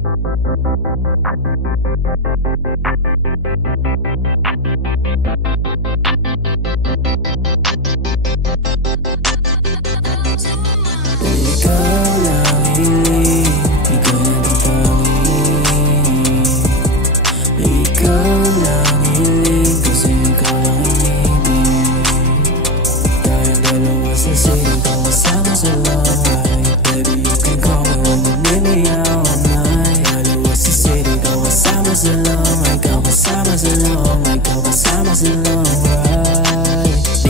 Di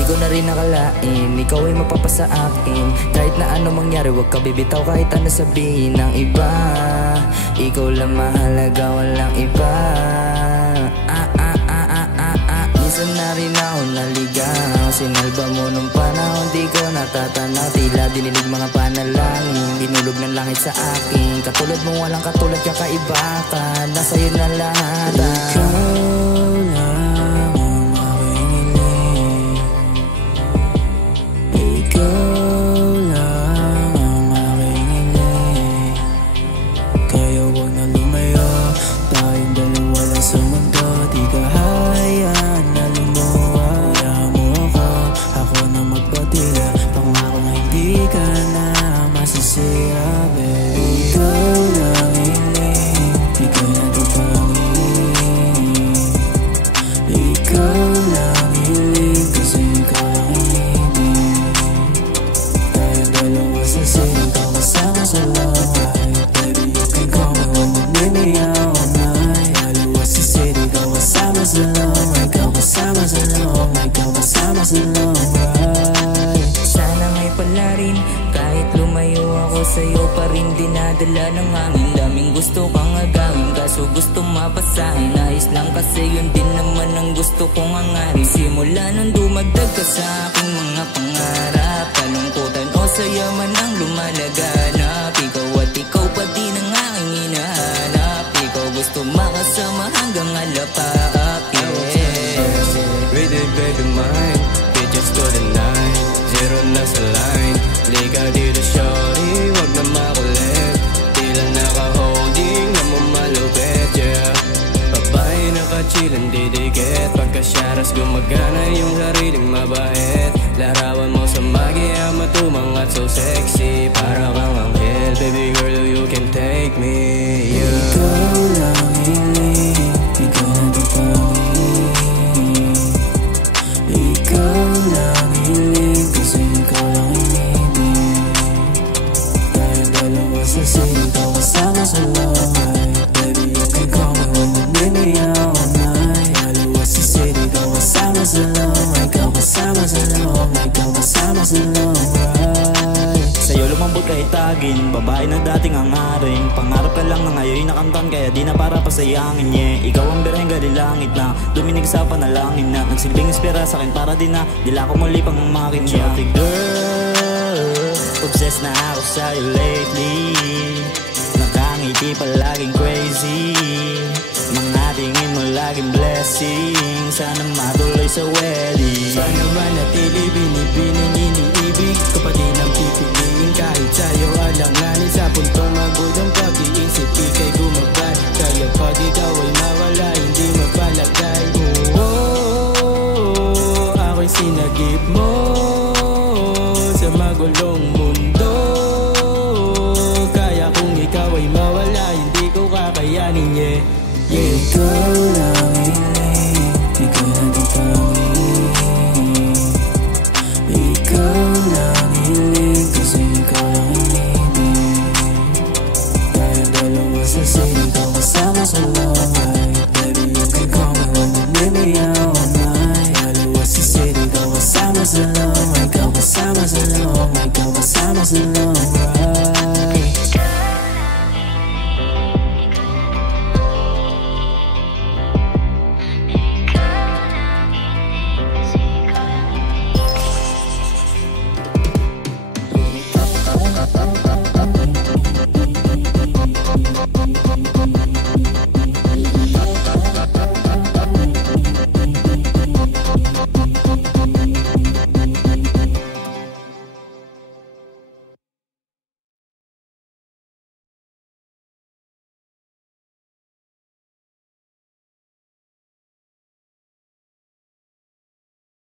ko na rin nakalain, ikaw ay mapapasa akin. Kahit na ano mangyari, wag ka bibitaw kahit ano sabihin ng iba. Ikaw lang mahalaga, walang iba. Minsan na rin ako naligaw, sinalba mo nung panahon di ko natatanaw. Tila dinilig mga panalangin, dinulog ng langit sa akin. Katulad mo walang katulad, kakaiba ka, nasa'yo na lahat. Sana may palarin, kahit lumayo ako sa'yo pa rin dinadala ng hangin. Daming gusto kang agawin, kaso gusto mapasahin. Ayos lang kasi yun din naman ang gusto kong hangarin. Simula nung dumagdag ka sa aking mga pangarap, kalungkutan o saya man ang lumalaganap. Ikaw at ikaw pa din ang aking hinahanap. Ikaw gusto makasama hanggang alapaap, with it baby mine, just to the night, zero na sa line. Liga dito shorty, wag na makulit. Di lang naka-holding na mamalupit, yeah. Babae naka-chill ang didikit, pagka-sharas gumagana yung sariling mabait. Larawan mo sa magiya, matumang at so sexy. Para kang anghel, baby girl, you can take me, yeah. Ikaw lang hiling, ikaw na tupangin. Ikaw lang hiling, kasi ikaw lang inibig. Tayong dalawa sa silid, ikaw kasama sa laway. Baby, you can call me when you need me all night. Dalawa sa silid, ikaw kasama sa laway. Ikaw kasama sa laway, ikaw kasama sa laway. Sa'yo lumambot kahit tagin, babae na dating hangarin. Pangarap ka lang na ngayon nakamtan, kaya di na para pasayangin, yeah. Ikaw ang berengga di langit na duminig sa panalangin na nagsilbing inspira sa'kin para di na dila ko muli pang makin, yeah. Shorty girl, obsessed na ako sa'yo lately. Nakangiti palaging crazy, mga tingin mo laging blessing. Sana matuloy sa wedding. Sana manatili, binibining iniibig ko pa din ang pipiliin. Kahit sa'yo alanganin, sa puntong magudang pag-iisip ika'y gumagay. Kaya pag ikaw ay mawala, hindi mapalagay. Ako'y sinagip mo sa magulong mundo. Kaya kung ikaw ay mawala, hindi ko kakayanin, yeah. Ikaw lang hiling, ikaw na tupangin. Ikaw lang hiling, kasi ikaw lang inibig. Tayong dalawa sa silid, ikaw kasama sa laway.